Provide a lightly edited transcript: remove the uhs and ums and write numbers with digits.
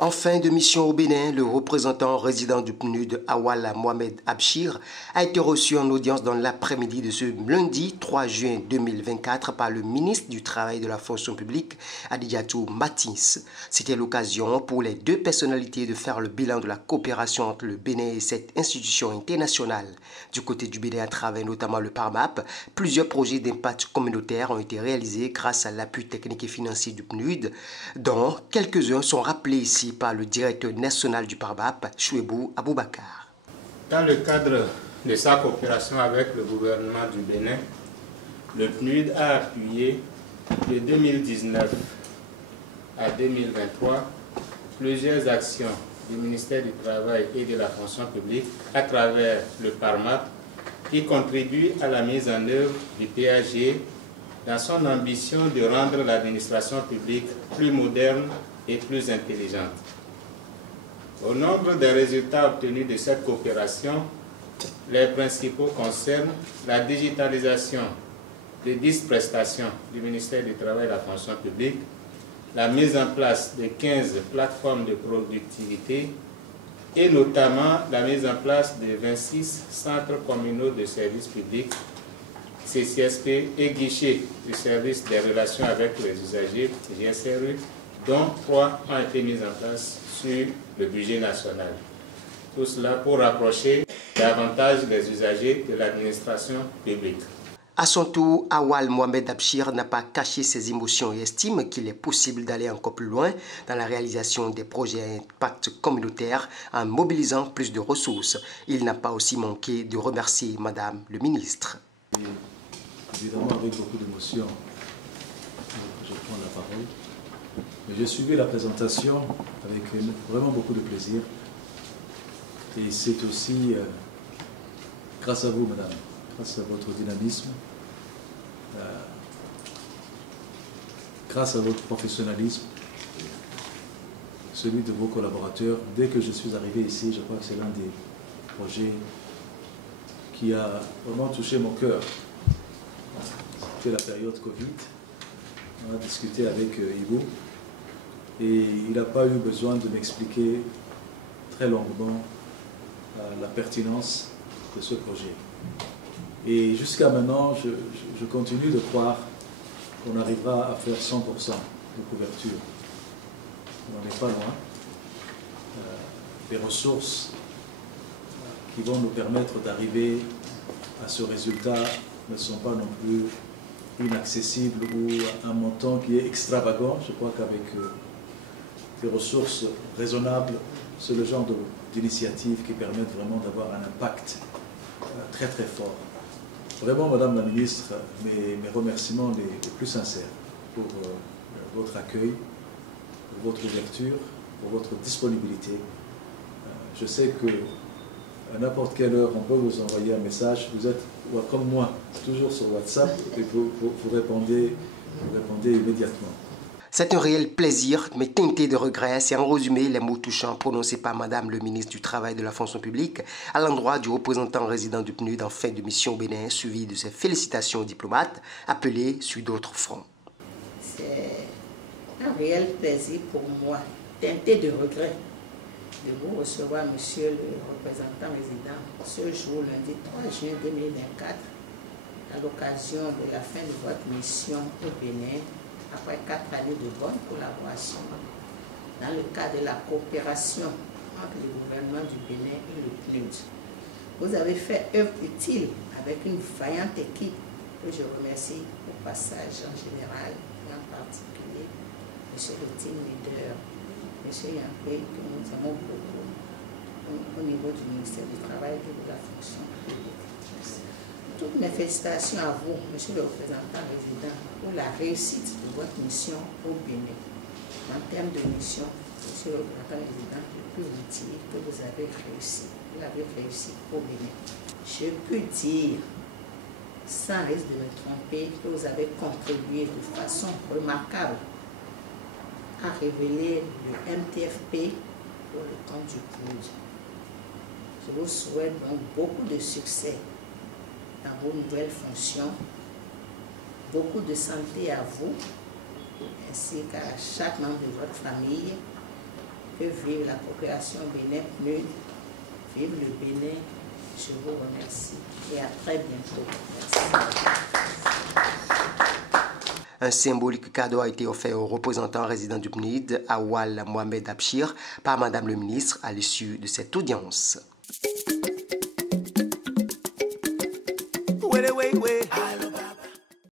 En fin de mission au Bénin, le représentant résident du PNUD, Awal Mohamed Abchir, a été reçu en audience dans l'après-midi de ce lundi 3 juin 2024 par le ministre du Travail et de la Fonction publique, Adijatou Matins. C'était l'occasion pour les deux personnalités de faire le bilan de la coopération entre le Bénin et cette institution internationale. Du côté du Bénin, à travers notamment le PARMAP, plusieurs projets d'impact communautaire ont été réalisés grâce à l'appui technique et financier du PNUD, dont quelques-uns sont rappelés ici par le directeur national du PARMAP, Chouebou Aboubakar. Dans le cadre de sa coopération avec le gouvernement du Bénin, le PNUD a appuyé de 2019 à 2023 plusieurs actions du ministère du Travail et de la Fonction publique à travers le PARMAP qui contribuent à la mise en œuvre du PAG dans son ambition de rendre l'administration publique plus moderne et plus intelligente. Au nombre des résultats obtenus de cette coopération, les principaux concernent la digitalisation de 10 prestations du ministère du Travail et de la Fonction publique, la mise en place de 15 plateformes de productivité et notamment la mise en place de 26 centres communaux de services publics, CCSP et guichets du service des relations avec les usagers, GSRU, dont 3 ont été mis en place sur le budget national. Tout cela pour rapprocher davantage les usagers de l'administration publique. À son tour, Awal Mohamed Abchir n'a pas caché ses émotions et estime qu'il est possible d'aller encore plus loin dans la réalisation des projets à impact communautaire en mobilisant plus de ressources. Il n'a pas aussi manqué de remercier Madame le ministre. Évidemment, avec beaucoup d'émotion, je prends la parole. J'ai suivi la présentation avec vraiment beaucoup de plaisir. Et c'est aussi grâce à vous, madame, grâce à votre dynamisme, grâce à votre professionnalisme, celui de vos collaborateurs. Dès que je suis arrivé ici, je crois que c'est l'un des projets qui a vraiment touché mon cœur. C'était la période Covid. On a discuté avec Ivo. Et il n'a pas eu besoin de m'expliquer très longuement la pertinence de ce projet. Et jusqu'à maintenant, je continue de croire qu'on arrivera à faire 100% de couverture. On n'en est pas loin. Les ressources qui vont nous permettre d'arriver à ce résultat ne sont pas non plus inaccessibles ou un montant qui est extravagant. Je crois qu'avec des ressources raisonnables, c'est le genre d'initiatives qui permettent vraiment d'avoir un impact très très fort. Vraiment, Madame la Ministre, mes remerciements les plus sincères pour votre accueil, pour votre ouverture, pour votre disponibilité. Je sais qu'à n'importe quelle heure, on peut vous envoyer un message. Vous êtes, comme moi, toujours sur WhatsApp et vous répondez immédiatement. C'est un réel plaisir, mais teinté de regret. C'est en résumé les mots touchants prononcés par Madame le ministre du Travail et de la Fonction publique à l'endroit du représentant résident du PNUD en fin de mission au Bénin, suivi de ses félicitations aux diplomates appelés sur d'autres fronts. C'est un réel plaisir pour moi, teinté de regret, de vous recevoir, Monsieur le représentant résident, ce jour, lundi 3 juin 2024, à l'occasion de la fin de votre mission au Bénin, après 4 années de bonne collaboration dans le cadre de la coopération entre le gouvernement du Bénin et le PNUD. Vous avez fait œuvre utile avec une vaillante équipe que je remercie au passage en général et en particulier M. le team leader, M. Yampé, que nous aimons beaucoup au niveau du ministère du Travail et de la Fonction publique. Toutes mes félicitations à vous, Monsieur le représentant résident, pour la réussite de votre mission au Bénin. En termes de mission, Monsieur le représentant résident, je peux vous dire que vous avez réussi. Vous l'avez réussi au Bénin. Je peux dire, sans risque de me tromper, que vous avez contribué de façon remarquable à révéler le MTFP pour le compte du PNUD. Je vous souhaite donc beaucoup de succès dans vos nouvelles fonctions beaucoup de santé à vous, ainsi qu'à chaque membre de votre famille. Que vive la coopération Bénin-PNUD, vive le Bénin. Je vous remercie et à très bientôt. Merci. Un symbolique cadeau a été offert au représentant résident du PNUD, Awal Mohamed Abchir, par Madame le ministre à l'issue de cette audience.